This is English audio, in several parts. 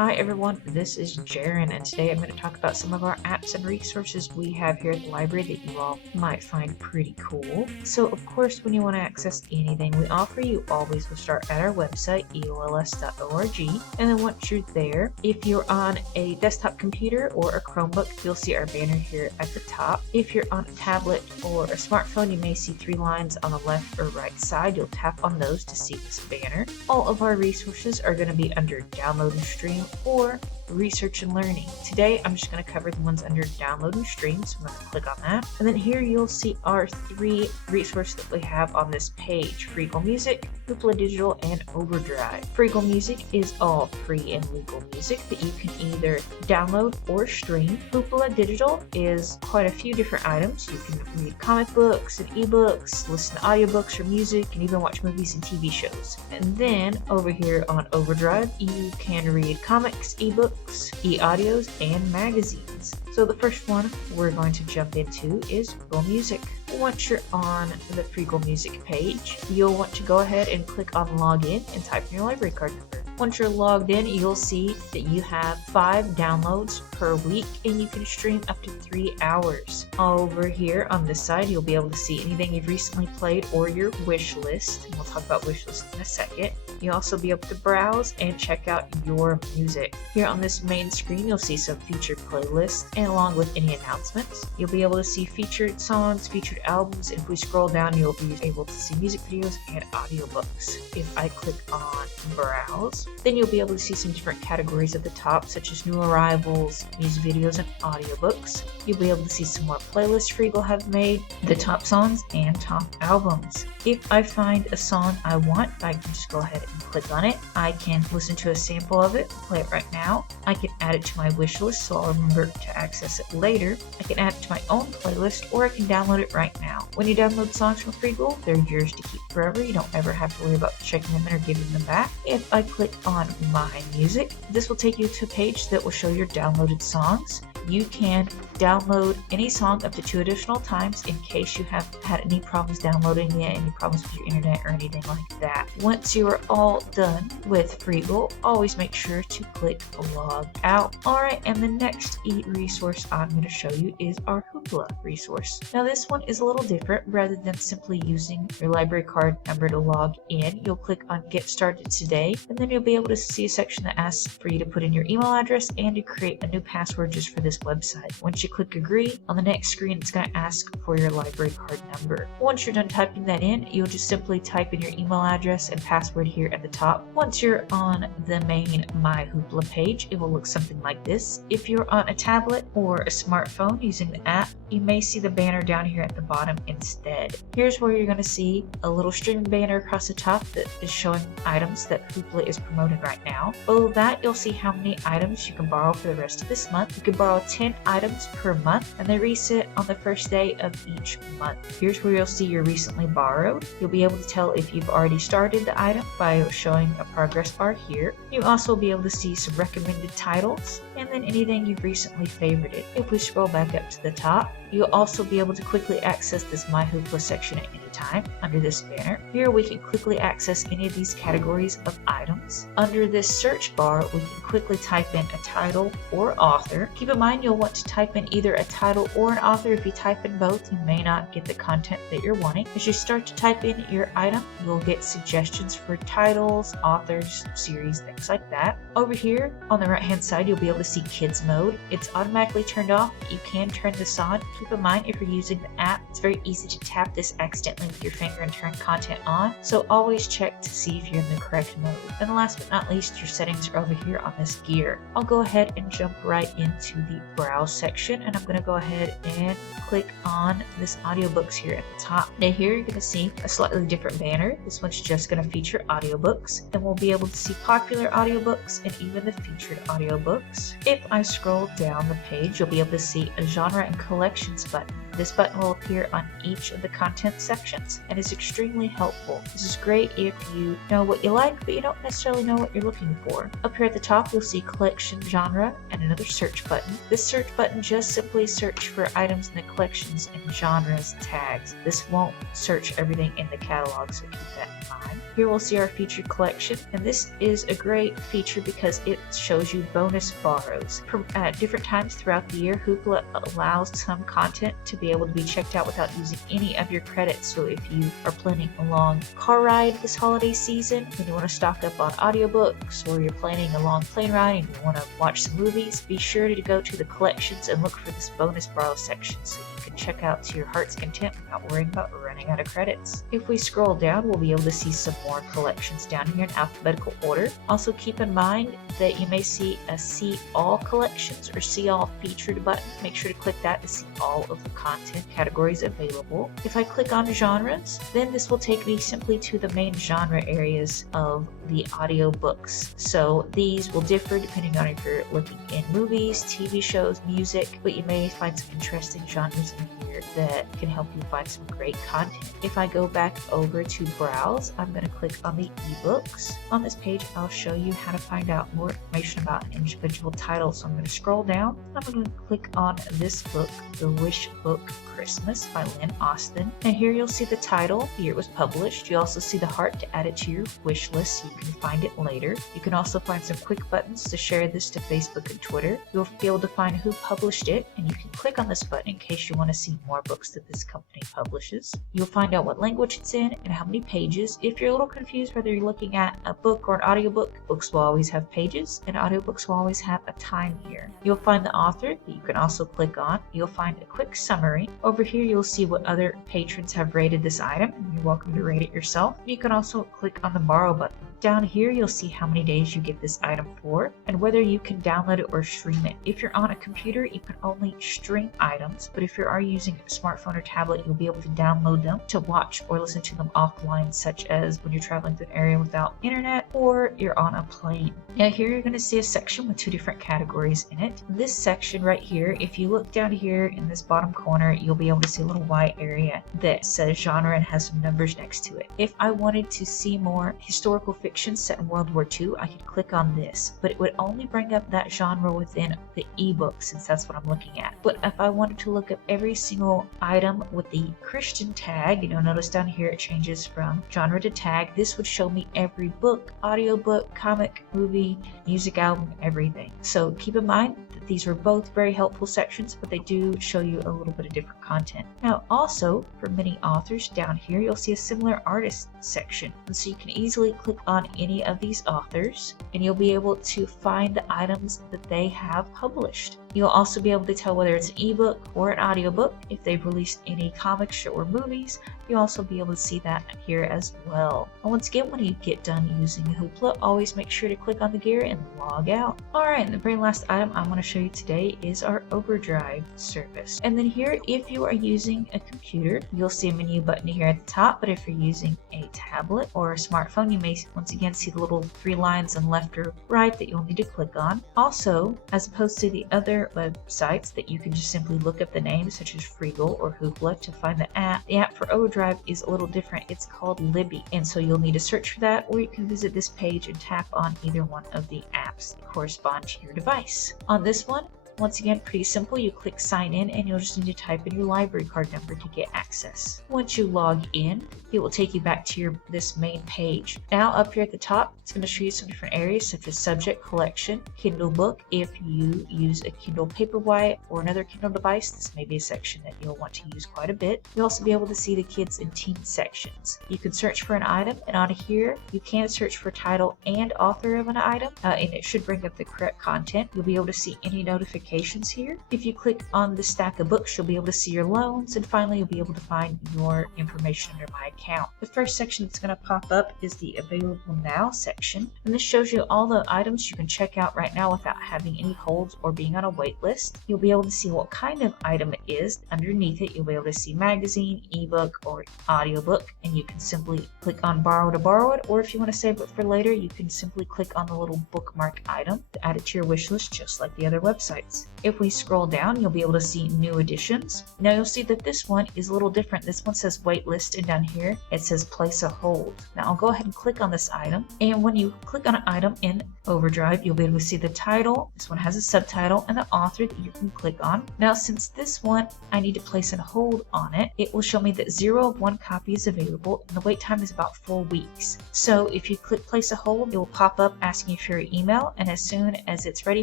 Hi everyone, this is Gerran, and today I'm going to talk about some of our apps and resources we have here at the library that you all might find pretty cool. So of course, when you want to access anything we offer, you always will start at our website, eols.org, and then once you're there, if you're on a desktop computer or a Chromebook, you'll see our banner here at the top. If you're on a tablet or a smartphone, you may see three lines on the left or right side. You'll tap on those to see this banner. All of our resources are going to be under Download and Stream or Research and Learning. Today I'm just going to cover the ones under Download and Stream, so I'm going to click on that. And then here you'll see our three resources that we have on this page: Freegal Music, Hoopla Digital, and Overdrive. Freegal Music is all free and legal music that you can either download or stream. Hoopla Digital is quite a few different items. You can read comic books and ebooks, listen to audiobooks or music, and even watch movies and TV shows. And then over here on Overdrive, you can read comics, ebooks, e-audios, and magazines. So the first one we're going to jump into is Freegal Music. Once you're on the Freegal Music page, you'll want to go ahead and click on Login and type in your library card number. Once you're logged in, you'll see that you have 5 downloads per week and you can stream up to 3 hours. Over here on this side, you'll be able to see anything you've recently played or your wish list. And we'll talk about wish list in a second. You'll also be able to browse and check out your music. Here on this main screen, you'll see some featured playlists and along with any announcements. You'll be able to see featured songs, featured albums, and if we scroll down, you'll be able to see music videos and audiobooks. If I click on Browse, then you'll be able to see some different categories at the top, such as new arrivals, music videos, and audiobooks. You'll be able to see some more playlists Freegal have made, the top songs, and top albums. If I find a song I want, I can just go ahead and click on it. I can listen to a sample of it, play it right now. I can add it to my wish list so I'll remember to access it later. I can add it to my own playlist, or I can download it right now. When you download songs from Freegal, they're yours to keep forever. You don't ever have to worry about checking them in or giving them back. If I click on My Music, this will take you to a page that will show your downloaded songs. You can download any song up to 2 additional times in case you have had any problems downloading it, any problems with your internet or anything like that. Once you are all done with Freegal, always make sure to click Log Out. Alright, and the next resource I'm going to show you is our Hoopla resource. Now this one is a little different. Rather than simply using your library card number to log in, you'll click on Get Started Today, and then you'll be able to see a section that asks for you to put in your email address and to create a new password just for this website. Once you click Agree, on the next screen it's going to ask for your library card number. Once you're done typing that in, you'll just simply type in your email address and password here at the top. Once you're on the main My Hoopla page, it will look something like this. If you're on a tablet or a smartphone using the app, you may see the banner down here at the bottom instead. Here's where you're going to see a little streaming banner across the top that is showing items that Hoopla is promoting right now. Below that, you'll see how many items you can borrow for the rest of this month. You can borrow 10 items per month, and they reset on the first day of each month. Here's where you'll see your recently borrowed. You'll be able to tell if you've already started the item by showing a progress bar here. You'll also be able to see some recommended titles, and then anything you've recently favorited. If we scroll back up to the top, you'll also be able to quickly access this My Hoopla section at any time under this banner. Here we can quickly access any of these categories of items. Under this search bar, we can quickly type in a title or author. Keep in mind you'll want to type in either a title or an author. If you type in both, you may not get the content that you're wanting. As you start to type in your item, you'll get suggestions for titles, authors, series, things like that. Over here on the right hand side, you'll be able to see Kids Mode. It's automatically turned off, but you can turn this on. Keep in mind, if you're using the app, it's very easy to tap this accidentally with your finger and turn content on, so always check to see if you're in the correct mode. And last but not least, your settings are over here on this gear. I'll go ahead and jump right into the browse section, and I'm going to go ahead and click on this audiobooks here at the top. Now here you're going to see a slightly different banner. This one's just going to feature audiobooks. Then we'll be able to see popular audiobooks and even the featured audiobooks. If I scroll down the page, you'll be able to see a genre and collections button. This button will appear on each of the content sections and is extremely helpful. This is great if you know what you like, but you don't necessarily know what you're looking for. Up here at the top, you'll see collection genre and another search button. This search button just simply search for items in the collections and genres tags. This won't search everything in the catalog, so keep that in mind. Here we'll see our featured collection, and this is a great feature because it shows you bonus borrows. At different times throughout the year, Hoopla allows some content to be able to be checked out without using any of your credits. So if you are planning a long car ride this holiday season and you want to stock up on audiobooks, or you're planning a long plane ride and you want to watch some movies, be sure to go to the collections and look for this bonus borrow section so you can check out to your heart's content without worrying about running out of credits. If we scroll down, we'll be able to see some more collections down here in alphabetical order. Also keep in mind that you may see a see all collections or see all featured button. Make sure to click that to see all of the content categories available. If I click on genres, then this will take me simply to the main genre areas of the audiobooks. So these will differ depending on if you're looking in movies, TV shows, music, but you may find some interesting genres in here that can help you find some great content. If I go back over to browse, I'm going to click on the ebooks. On this page, I'll show you how to find out more information about an individual title. So I'm going to scroll down. I'm going to click on this book, The Wish Book Christmas by Lynn Austin. And here you'll see the title, the year it was published. You also see the heart to add it to your wish list so you can find it later. You can also find some quick buttons to share this to Facebook and Twitter. You'll be able to find who published it, and you can click on this button in case you want to see more books that this company publishes. You'll find out what language it's in and how many pages. If you're a little confused whether you're looking at a book or an audiobook, books will always have pages and audiobooks will always have a time here. You'll find the author that you can also click on. You'll find a quick summary. Over here you'll see what other patrons have rated this item, and you're welcome to rate it yourself. You can also click on the borrow button. Down here you'll see how many days you get this item for and whether you can download it or stream it. If you're on a computer, you can only stream items, but if you are using a smartphone or tablet, you'll be able to download them to watch or listen to them offline, such as when you're traveling through an area without internet or you're on a plane. Now here you're going to see a section with two different categories in it. This section right here, if you look down here in this bottom corner, you'll be able to see a little white area that says genre and has some numbers next to it. If I wanted to see more historical fiction set in World War II, I could click on this, but it would only bring up that genre within the ebook since that's what I'm looking at. But if I wanted to look up every single item with the Christian tag, notice down here it changes from genre to tag. This would show me every book, audiobook, comic, movie, music album, everything. So keep in mind that these are both very helpful sections, but they do show you a little bit of different content. Now also, for many authors, down here you'll see a similar artist section, and so you can easily click on any of these authors and you'll be able to find the items that they have published. You'll also be able to tell whether it's an ebook or an audiobook. If they've released any comics or movies, you'll also be able to see that here as well. And once again, when you get done using Hoopla, always make sure to click on the gear and log out. Alright, and the very last item I want to show you today is our Overdrive service. And then here, if you are using a computer, you'll see a menu button here at the top, but if you're using a tablet or a smartphone, you may once again see the little three lines on left or right that you'll need to click on. Also, as opposed to the other websites that you can just simply look up the names such as Freegal or Hoopla to find the app for Overdrive is a little different. It's called Libby, and so you'll need to search for that, or you can visit this page and tap on either one of the apps that correspond to your device. On this one, once again, pretty simple. You click sign in and you'll just need to type in your library card number to get access. Once you log in, it will take you back to this main page. Now up here at the top, it's going to show you some different areas such as subject, collection, Kindle book. If you use a Kindle Paperwhite or another Kindle device, this may be a section that you'll want to use quite a bit. You'll also be able to see the kids and teen sections. You can search for an item, and on here you can search for title and author of an item, and it should bring up the correct content. You'll be able to see any notifications here. If you click on the stack of books, you'll be able to see your loans, and finally you'll be able to find your information under my account. The first section that's going to pop up is the available now section, and this shows you all the items you can check out right now without having any holds or being on a wait list. You'll be able to see what kind of item it is. Underneath it, you'll be able to see magazine, ebook, or audiobook, and you can simply click on borrow to borrow it, or if you want to save it for later, you can simply click on the little bookmark item to add it to your wish list just like the other websites. websites. If we scroll down, you'll be able to see new editions. Now you'll see that this one is a little different. This one says waitlist, and down here it says place a hold. Now I'll go ahead and click on this item, and when you click on an item in Overdrive, you'll be able to see the title. This one has a subtitle and the author that you can click on. Now since this one I need to place a hold on it, it will show me that 0 of 1 copy is available and the wait time is about 4 weeks. So if you click place a hold, it will pop up asking you for your email, and as soon as it's ready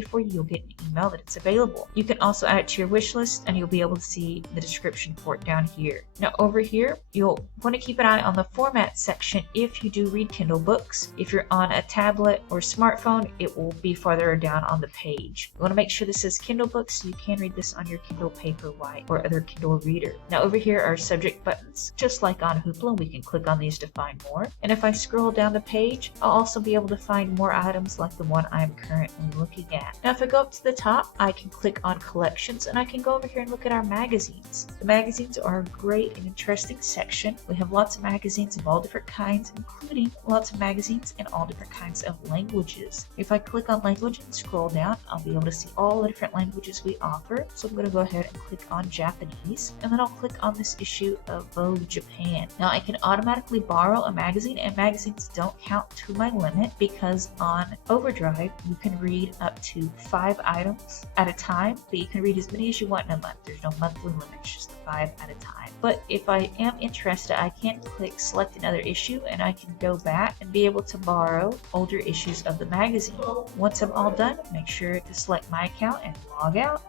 for you, you'll get an email that it's available. You can also add it to your wish list, and you'll be able to see the description for it down here. Now over here, you'll want to keep an eye on the format section if you do read Kindle books. If you're on a tablet or smartphone, it will be farther down on the page. You want to make sure this says Kindle books so you can read this on your Kindle Paperwhite or other Kindle reader. Now over here are subject buttons. Just like on Hoopla, we can click on these to find more. And if I scroll down the page, I'll also be able to find more items like the one I'm currently looking at. Now if I go up to the top, I can click on collections, and I can go over here and look at our magazines. The magazines are a great and interesting section. We have lots of magazines of all different kinds, including lots of magazines in all different kinds of languages. If I click on language and scroll down, I'll be able to see all the different languages we offer. So I'm going to go ahead and click on Japanese, and then I'll click on this issue of Vogue Japan. Now I can automatically borrow a magazine, and magazines don't count to my limit because on Overdrive you can read up to 5 items at a time, but you can read as many as you want in a month. There's no monthly limit, it's just 5 at a time. But if I am interested, I can click select another issue, and I can go back and be able to borrow older issues of the magazine. Once I'm all done, make sure to select my account and log out.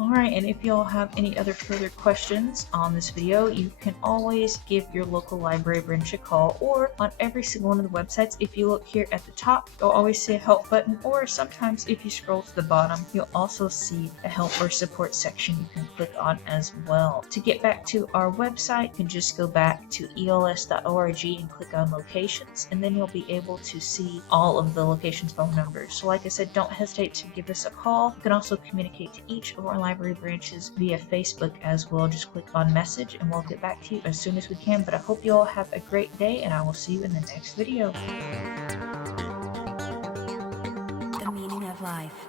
Alright, and if y'all have any other further questions on this video, you can always give your local library branch a call, or on every single one of the websites, if you look here at the top, you'll always see a help button, or sometimes if you scroll to the bottom, you'll also see a help or support section you can click on as well. To get back to our website, you can just go back to els.org and click on locations, and then you'll be able to see all of the locations' phone numbers. So like I said, don't hesitate to give us a call. You can also communicate to each of our library branches via Facebook as well. Just click on message and we'll get back to you as soon as we can. But I hope you all have a great day, and I will see you in the next video. The meaning of life.